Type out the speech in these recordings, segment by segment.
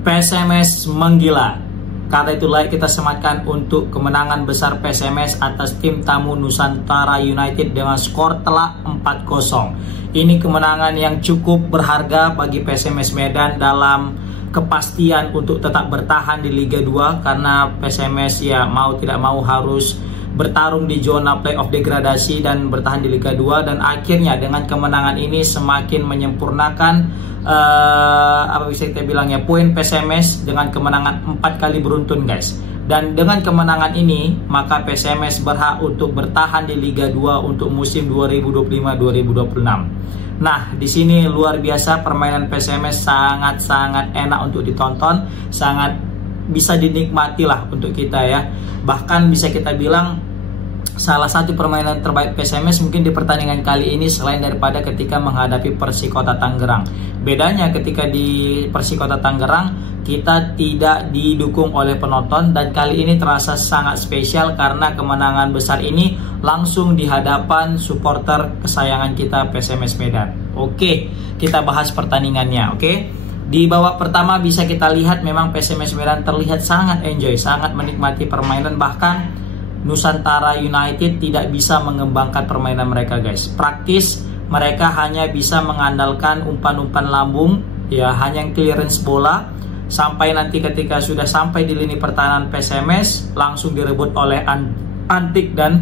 PSMS menggila. Karena itulah kita sematkan untuk kemenangan besar PSMS atas tim tamu Nusantara United dengan skor telak 4-0. Ini kemenangan yang cukup berharga bagi PSMS Medan dalam kepastian untuk tetap bertahan di Liga 2, karena PSMS ya mau tidak mau harus bertarung di zona playoff degradasi dan bertahan di Liga 2. Dan akhirnya dengan kemenangan ini semakin menyempurnakan apa bisa kita bilangnya poin PSMS dengan kemenangan 4 kali beruntun guys. Dan dengan kemenangan ini maka PSMS berhak untuk bertahan di Liga 2 untuk musim 2025-2026. Nah, di sini luar biasa permainan PSMS, sangat-sangat enak untuk ditonton, sangat bisa dinikmati lah untuk kita ya. Bahkan bisa kita bilang salah satu permainan terbaik PSMS mungkin di pertandingan kali ini selain daripada ketika menghadapi Persikota Tangerang. Bedanya ketika di Persikota Tangerang kita tidak didukung oleh penonton, dan kali ini terasa sangat spesial karena kemenangan besar ini langsung di hadapan supporter kesayangan kita PSMS Medan. Oke, kita bahas pertandingannya. Oke, di babak pertama bisa kita lihat memang PSMS Medan terlihat sangat enjoy, sangat menikmati permainan. Bahkan Nusantara United tidak bisa mengembangkan permainan mereka guys. Praktis mereka hanya bisa mengandalkan umpan-umpan lambung ya, hanya clearance bola, sampai nanti ketika sudah sampai di lini pertahanan PSMS langsung direbut oleh Antik dan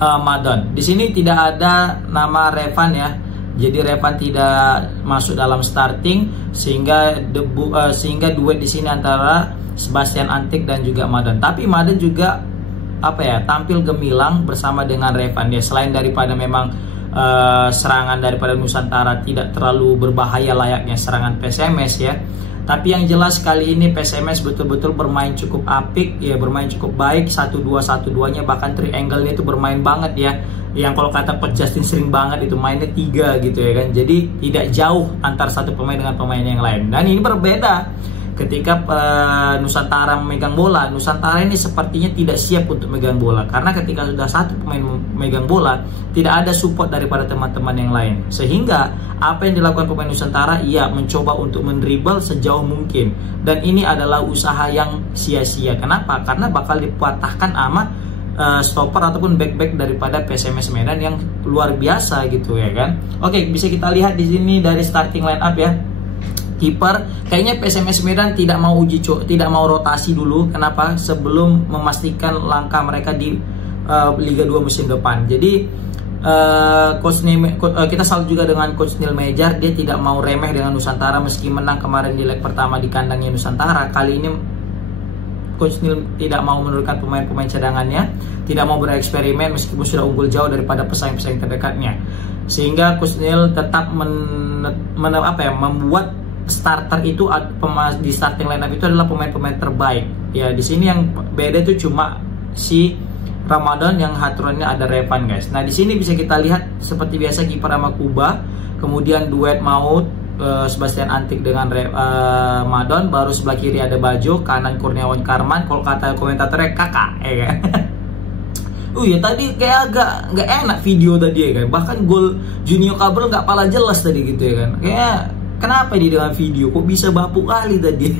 Madon. Di sini tidak ada nama Revan ya. Jadi Revan tidak masuk dalam starting, sehingga duet di sini antara Sebastian Antik dan juga Madon. Tapi Madon juga tampil gemilang bersama dengan Revan ya. Selain daripada memang serangan daripada Nusantara tidak terlalu berbahaya layaknya serangan PSMS ya, tapi yang jelas kali ini PSMS betul-betul bermain cukup apik ya, bermain cukup baik. 1-2-1-2-nya bahkan triangle-nya itu bermain banget ya. Yang kalau kata Coach Justin sering banget itu mainnya 3 gitu ya kan. Jadi tidak jauh antar satu pemain dengan pemain yang lain. Dan ini berbeda ketika Nusantara memegang bola. Nusantara ini sepertinya tidak siap untuk memegang bola, karena ketika sudah satu pemain memegang bola tidak ada support daripada teman-teman yang lain. Sehingga apa yang dilakukan pemain Nusantara, ia mencoba untuk mendribble sejauh mungkin, dan ini adalah usaha yang sia-sia. Kenapa? Karena bakal dipatahkan sama stopper ataupun back daripada PSMS Medan yang luar biasa gitu ya kan. Oke, bisa kita lihat di sini dari starting line up ya. Kiper kayaknya PSMS Medan tidak mau tidak mau rotasi dulu. Kenapa? Sebelum memastikan langkah mereka di Liga 2 musim depan. Jadi kita salut juga dengan Coach Neil Mejar. Dia tidak mau remeh dengan Nusantara meski menang kemarin di leg pertama di kandangnya Nusantara. Kali ini Coach Neil tidak mau menurunkan pemain-pemain cadangannya, tidak mau bereksperimen meskipun sudah unggul jauh daripada pesaing-pesaing terdekatnya. Sehingga Coach Neil tetap membuat starter itu di starting lineup itu adalah pemain-pemain terbaik. Ya, di sini yang beda itu cuma si Ramadan yang haturannya ada Revan guys. Nah, di sini bisa kita lihat seperti biasa kiper sama Kuba, kemudian duet Maut Sebastian Antik dengan Madon, baru sebelah kiri ada Bajo, kanan Kurniawan Karman. Kalau kata komentatornya kakak ya kan. Ya tadi kayak agak nggak enak video tadi ya kan. Bahkan gol Junior Cabral nggak pala jelas tadi gitu ya kan. Kayak kenapa dia dengan video kok bisa bapuk kali tadi.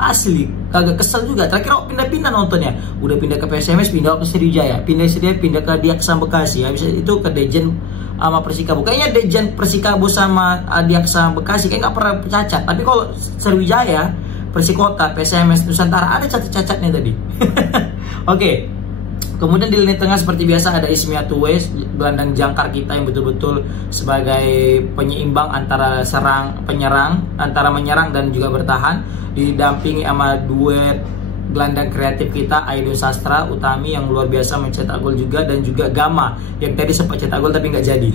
Asli kagak kesel juga. Terakhir pindah-pindah nontonnya. Udah pindah ke PSMS, pindah ke Sriwijaya, pindah ke Diaksa Bekasi. Habis itu ke Dejen sama Persikabo. Kayaknya Dejen, Persikabo sama Diaksa Bekasi kayak nggak pernah cacat. Tapi kalau Sriwijaya, Persikota, PSMS, Nusantara ada cacat-cacatnya tadi. Oke. Kemudian di lini tengah seperti biasa ada Ismia Tuwe, gelandang jangkar kita yang betul-betul sebagai penyeimbang antara antara menyerang dan juga bertahan, didampingi sama duet gelandang kreatif kita Aidun Sastra Utami yang luar biasa mencetak gol juga, dan juga Gama yang tadi sempat cetak gol tapi nggak jadi.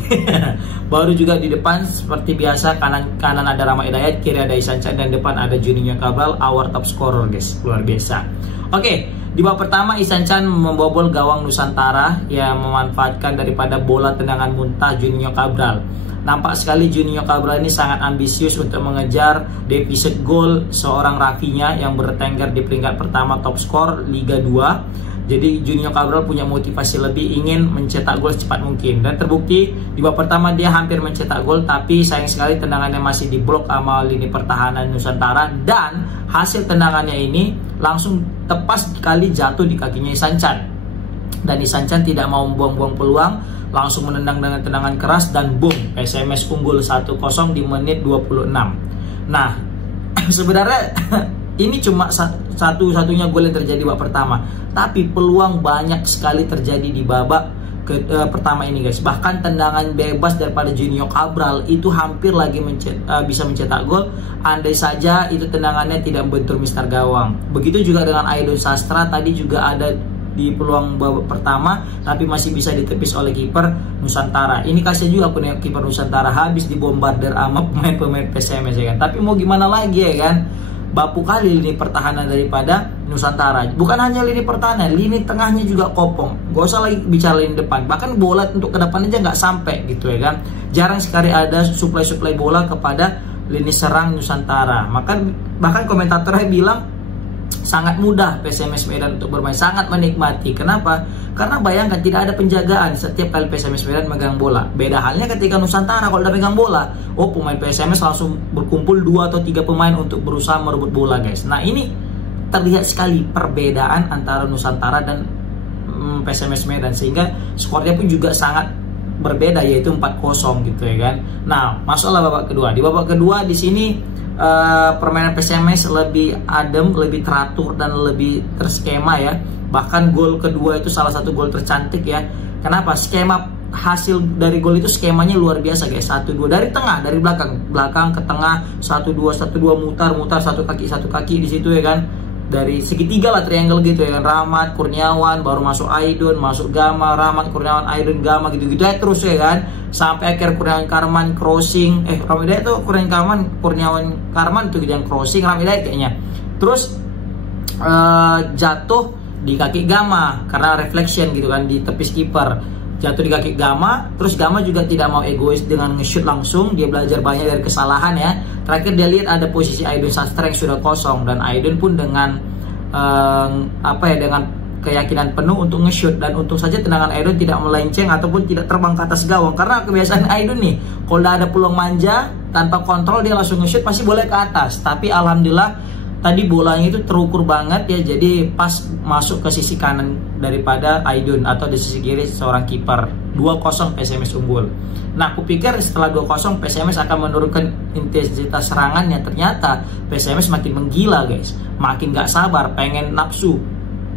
Baru juga di depan seperti biasa, kanan ada Rama Hidayat, kiri ada Isan Chan, dan depan ada Junior Cabral, our top scorer guys, luar biasa. Oke, di babak pertama Isan Chan membobol gawang Nusantara yang memanfaatkan daripada bola tendangan muntah Junior Cabral. Nampak sekali Junior Cabral ini sangat ambisius untuk mengejar defisit gol seorang Rafinya yang bertengger di peringkat pertama top skor Liga 2. Jadi Junior Cabral punya motivasi lebih, ingin mencetak gol secepat mungkin. Dan terbukti di babak pertama dia hampir mencetak gol, tapi sayang sekali tendangannya masih diblok sama lini pertahanan Nusantara. Dan hasil tendangannya ini langsung tepas sekali jatuh di kakinya Ihsan Chan. Dan Ihsan Chan tidak mau membuang-buang peluang, langsung menendang dengan tendangan keras dan boom, PSMS unggul 1-0 di menit 26. Nah, sebenarnya ini cuma satu-satunya gol yang terjadi babak pertama, tapi peluang banyak sekali terjadi di babak pertama ini guys. Bahkan tendangan bebas daripada Junior Cabral itu hampir lagi bisa mencetak gol, andai saja itu tendangannya tidak membentur mister gawang. Begitu juga dengan Aidon Sastra, tadi juga ada di peluang babak pertama tapi masih bisa ditepis oleh kiper Nusantara. Ini kasihan juga punya kiper Nusantara, habis dibombardir sama pemain-pemain PSMS ya kan. Tapi mau gimana lagi ya kan, bapuk kali lini pertahanan daripada Nusantara. Bukan hanya lini pertahanan, lini tengahnya juga kopong. Gak usah lagi bicara lini depan, bahkan bola untuk ke depan aja nggak sampai gitu ya kan. Jarang sekali ada suplai bola kepada lini serang Nusantara. Bahkan komentatornya bilang sangat mudah PSMS Medan untuk bermain, sangat menikmati. Kenapa? Karena bayangkan tidak ada penjagaan setiap kali PSMS Medan megang bola. Beda halnya ketika Nusantara kalau udah megang bola, pemain PSMS langsung berkumpul 2 atau 3 pemain untuk berusaha merebut bola guys. Nah ini terlihat sekali perbedaan antara Nusantara dan PSMS Medan, sehingga skornya pun juga sangat berbeda, yaitu 4-0 gitu ya kan. Nah, masuklah babak kedua. Di babak kedua di sini permainan PSMS lebih adem, lebih teratur dan lebih terskema ya. Bahkan gol kedua itu salah satu gol tercantik ya. Kenapa? Skema hasil dari gol itu skemanya luar biasa guys. 1-2 dari tengah, dari belakang ke tengah, 1-2 mutar satu kaki di situ ya kan. Dari segitiga lah, triangle gitu ya kan. Rahmat, Kurniawan, baru masuk Aidon, masuk Gama, Rahmat, Kurniawan, Aidon, Gama gitu-gitu ya terus ya kan. Sampai akhir Kurniawan Karman crossing, Ramidai itu Kurniawan Karman itu yang crossing Ramidai kayaknya. Terus jatuh di kaki Gama karena reflection gitu kan di tepis kiper. Jatuh di kaki Gama, terus Gama juga tidak mau egois dengan nge-shoot langsung, dia belajar banyak dari kesalahan ya. Terakhir dia lihat ada posisi Aidon Sastra yang sudah kosong, dan Aidon pun dengan dengan keyakinan penuh untuk nge-shoot, dan untung saja tendangan Aidon tidak melenceng ataupun tidak terbang ke atas gawang. Karena kebiasaan Aidon nih, kalau ada peluang manja tanpa kontrol dia langsung nge-shoot pasti boleh ke atas. Tapi alhamdulillah tadi bolanya itu terukur banget ya, jadi pas masuk ke sisi kanan daripada Aidon atau di sisi kiri seorang kiper. 2-0 PSMS unggul. Nah, aku pikir setelah 2-0 PSMS akan menurunkan intensitas serangannya. Ternyata PSMS makin menggila guys, makin gak sabar, pengen nafsu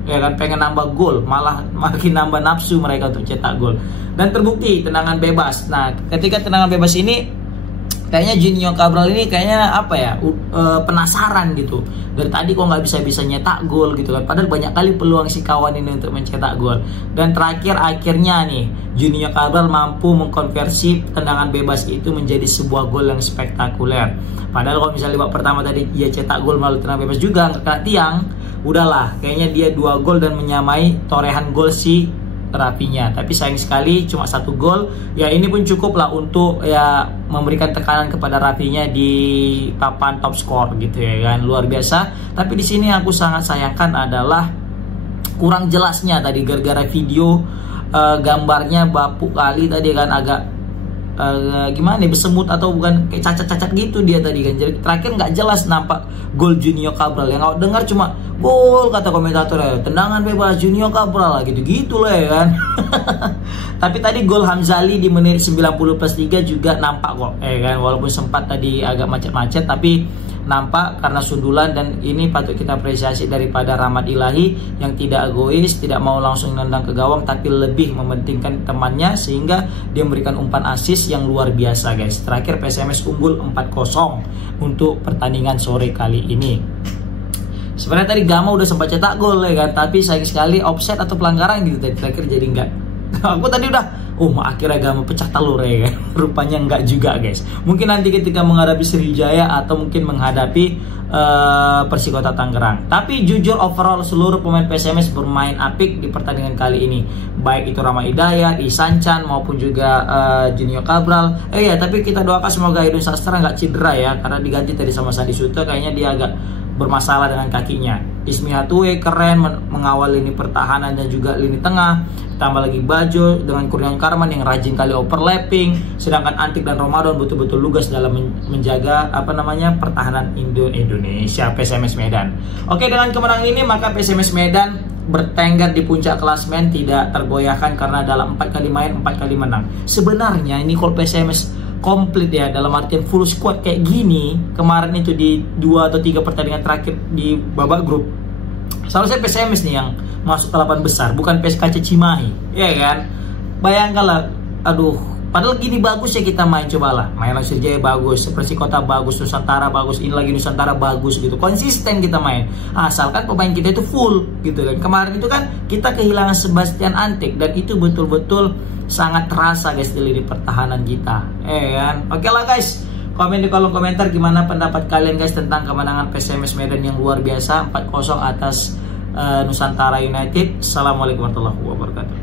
ya kan, pengen nambah gol, malah makin nambah nafsu mereka untuk cetak gol. Dan terbukti tendangan bebas. Nah, ketika tendangan bebas ini kayaknya Junior Cabral ini kayaknya penasaran gitu. Dari tadi kok nggak bisa nyetak gol gitu kan. Padahal banyak kali peluang si kawan ini untuk mencetak gol. Dan akhirnya nih Junior Cabral mampu mengkonversi tendangan bebas itu menjadi sebuah gol yang spektakuler. Padahal kalau misalnya babak pertama tadi dia cetak gol melalui tendangan bebas juga nggak kena tiang, udahlah kayaknya dia 2 gol dan menyamai torehan gol si Rafinya. Tapi sayang sekali cuma 1 gol. Ya ini pun cukup lah untuk ya memberikan tekanan kepada Rafinya di papan top skor gitu ya kan, luar biasa. Tapi di sini aku sangat sayangkan adalah kurang jelasnya tadi, gara-gara video gambarnya bapuk kali tadi kan, agak gimana nih, bersemut atau bukan, kayak cacat-cacat gitu dia tadi kan. Jadi terakhir nggak jelas nampak gol Junior Cabral. Yang kau dengar cuma gol kata komentator ya, tendangan bebas Junior Cabral gitu lah ya kan. Tapi tadi gol Hamzali di menit 90+3 juga nampak kok ya kan, walaupun sempat tadi agak macet-macet tapi nampak karena sundulan. Dan ini patut kita apresiasi daripada Rahmat Ilahi yang tidak egois, tidak mau langsung nendang ke gawang, tapi lebih mementingkan temannya sehingga dia memberikan umpan assist yang luar biasa guys. Terakhir PSMS unggul 4-0 untuk pertandingan sore kali ini. Sebenarnya tadi Gama udah sempat cetak gol ya kan, tapi sayang sekali offset atau pelanggaran gitu tadi terakhir, jadi enggak. Aku tadi udah akhirnya Gama pecah telur ya kan. Rupanya enggak juga guys. Mungkin nanti ketika menghadapi Sriwijaya atau mungkin menghadapi Persikota Tangerang. Tapi jujur overall seluruh pemain PSMS bermain apik di pertandingan kali ini. Baik itu Rama Hidayat, Ihsan Chan maupun juga Junior Cabral. Tapi kita doakan semoga Aidon Sastra nggak cedera ya, karena diganti tadi sama Sandi Suto, kayaknya dia agak bermasalah dengan kakinya. Ismi Hatue keren mengawal lini pertahanan dan juga lini tengah. Tambah lagi Bajo dengan Kurniawan Karman yang rajin kali overlapping. Sedangkan Antik dan Ramadan betul-betul lugas dalam menjaga pertahanan Indonesia PSMS Medan. Oke, dengan kemenangan ini maka PSMS Medan bertengger di puncak klasemen, tidak tergoyahkan karena dalam 4 kali main 4 kali menang. Sebenarnya ini kalau PSMS komplit ya, dalam artian full squad kayak gini kemarin itu di 2 atau 3 pertandingan terakhir di babak grup, seharusnya PSMS nih yang masuk ke 8 besar, bukan PSKC Cimahi, ya kan? Bayangkanlah, aduh, padahal gini bagus ya kita main, cobalah main Langsir Jaya bagus, Persikota bagus, Nusantara bagus, ini lagi Nusantara bagus gitu, konsisten kita main, asalkan pemain kita itu full gitu kan. Kemarin itu kan kita kehilangan Sebastian Antik dan itu betul-betul sangat terasa guys di lini pertahanan kita, kan? Oke lah guys, komen di kolom komentar gimana pendapat kalian guys tentang kemenangan PSMS Medan yang luar biasa 4-0 atas Nusantara United. Assalamualaikum warahmatullahi wabarakatuh.